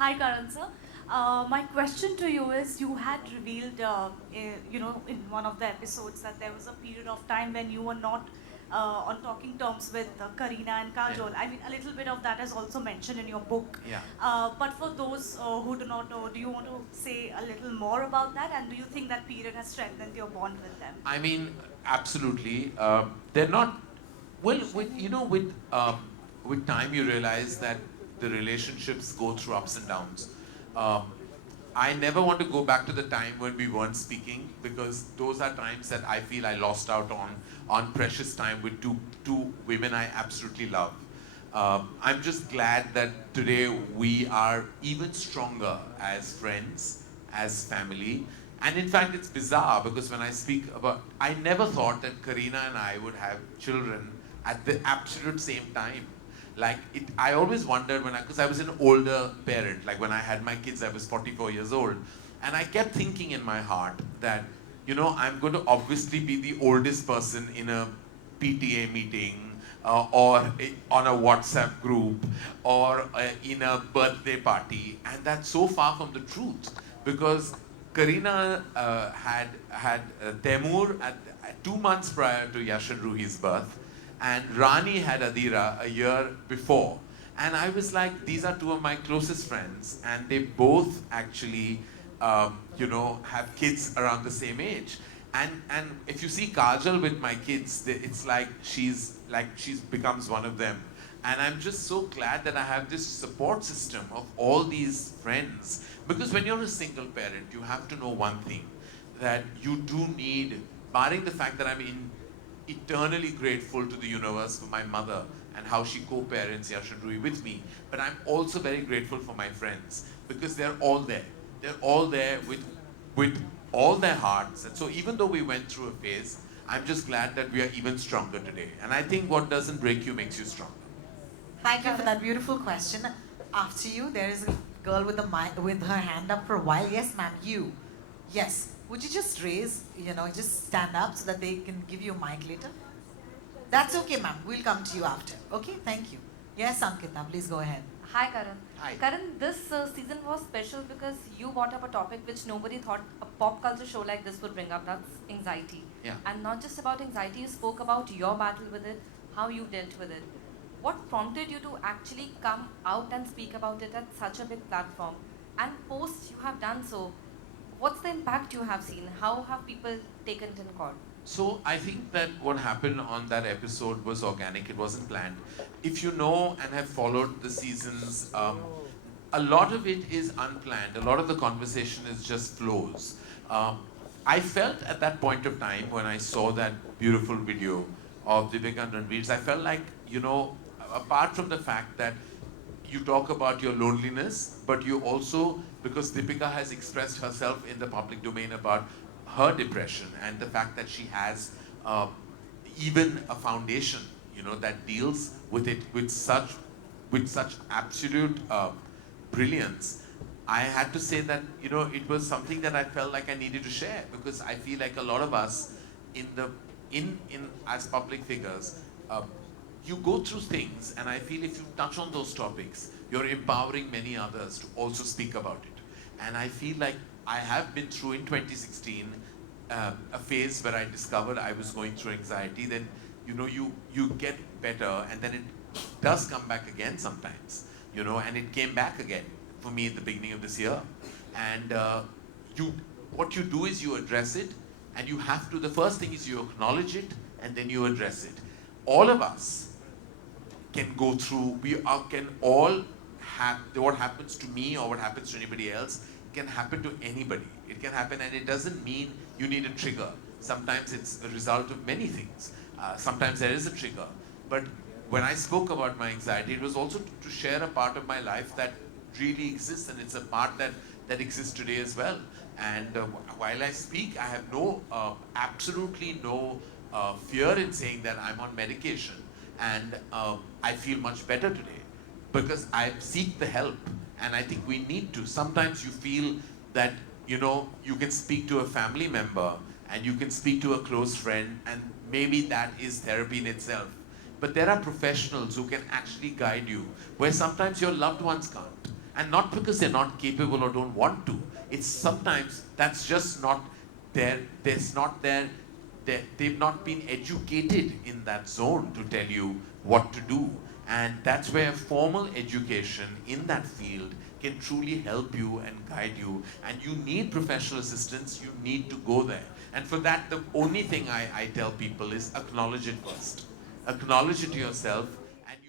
Hi, Karan sir. My question to you is, you had revealed, in one of the episodes that there was a period of time when you were not on talking terms with Kareena and Kajol. I mean, a little bit of that is also mentioned in your book. Yeah. But for those who do not know, do you want to say a little more about that? And do you think that period has strengthened your bond with them? I mean, absolutely. They're not. Well, with time, you realize that the relationships go through ups and downs. Um, I never want to go back to the time when we weren't speaking, because those are times that I feel I lost out on precious time with two women I absolutely love. I'm just glad that today we are even stronger as friends, as family. And in fact, it's bizarre because when I speak about, I never thought that Kareena and I would have children at the absolute same time. Like it, I always wondered because I was an older parent. Like when I had my kids, I was 44 years old, and I kept thinking in my heart that, I'm going to obviously be the oldest person in a PTA meeting, or on a WhatsApp group, or in a birthday party, and that's so far from the truth, because Kareena had Temur at 2 months prior to Yash and Ruhi's birth, and Rani had Adira a year before. And I was like, these are two of my closest friends, and they both actually, have kids around the same age. And if you see Kajal with my kids, it's like she's becomes one of them. And I'm just so glad that I have this support system of all these friends. Because when you're a single parent, you have to know one thing, that you do need, barring the fact that eternally grateful to the universe for my mother and how she co-parents Yash and Rui with me. But I'm also very grateful for my friends, because they're all there. They're all there with all their hearts. And so even though we went through a phase, I'm just glad that we are even stronger today. And I think what doesn't break you makes you stronger. Thank you for that beautiful question. After you, there is a girl with with her hand up for a while. Yes, ma'am, you. Yes. Would you just raise, just stand up so that they can give you a mic later? That's okay, ma'am. We'll come to you after. Okay, thank you. Yes, Ankita, please go ahead. Hi, Karan. Hi. Karan, this season was special because you brought up a topic which nobody thought a pop culture show like this would bring up. That's anxiety. Yeah. And not just about anxiety, you spoke about your battle with it, how you dealt with it. What prompted you to actually come out and speak about it at such a big platform? And post you have done so, what's the impact you have seen? How have people taken it in court? So I think that what happened on that episode was organic. It wasn't planned. If you know and have followed the seasons, a lot of it is unplanned. A lot of the conversation is just flows. I felt at that point of time when I saw that beautiful video of Deepika and Ranveer's, I felt like, apart from the fact that you talk about your loneliness, but you also, because Deepika has expressed herself in the public domain about her depression and the fact that she has even a foundation, that deals with it with such absolute brilliance. I had to say that it was something that I felt like I needed to share, because I feel like a lot of us in as public figures, you go through things, and I feel if you touch on those topics, you're empowering many others to also speak about it. And I feel like I have been through in 2016 a phase where I discovered I was going through anxiety. Then you get better, and then it does come back again sometimes. And it came back again for me at the beginning of this year. And what you do is you address it, and you have to. The first thing is you acknowledge it, and then you address it. All of us can go through, can all have, what happens to me or what happens to anybody else can happen to anybody. It can happen, and it doesn't mean you need a trigger. Sometimes it's a result of many things. Sometimes there is a trigger. But when I spoke about my anxiety, it was also to share a part of my life that really exists, and it's a part that exists today as well. And while I speak, I have absolutely no fear in saying that I'm on medication, and I feel much better today because I seek the help. And I think we need to. Sometimes you feel that, you can speak to a family member, and you can speak to a close friend, and maybe that is therapy in itself. But there are professionals who can actually guide you, where sometimes your loved ones can't. And not because they're not capable or don't want to. It's sometimes that's just not there's not they've not been educated in that zone to tell you what to do. And that's where formal education in that field can truly help you and guide you. And you need professional assistance, you need to go there. And for that, the only thing I tell people is acknowledge it first. Acknowledge it to yourself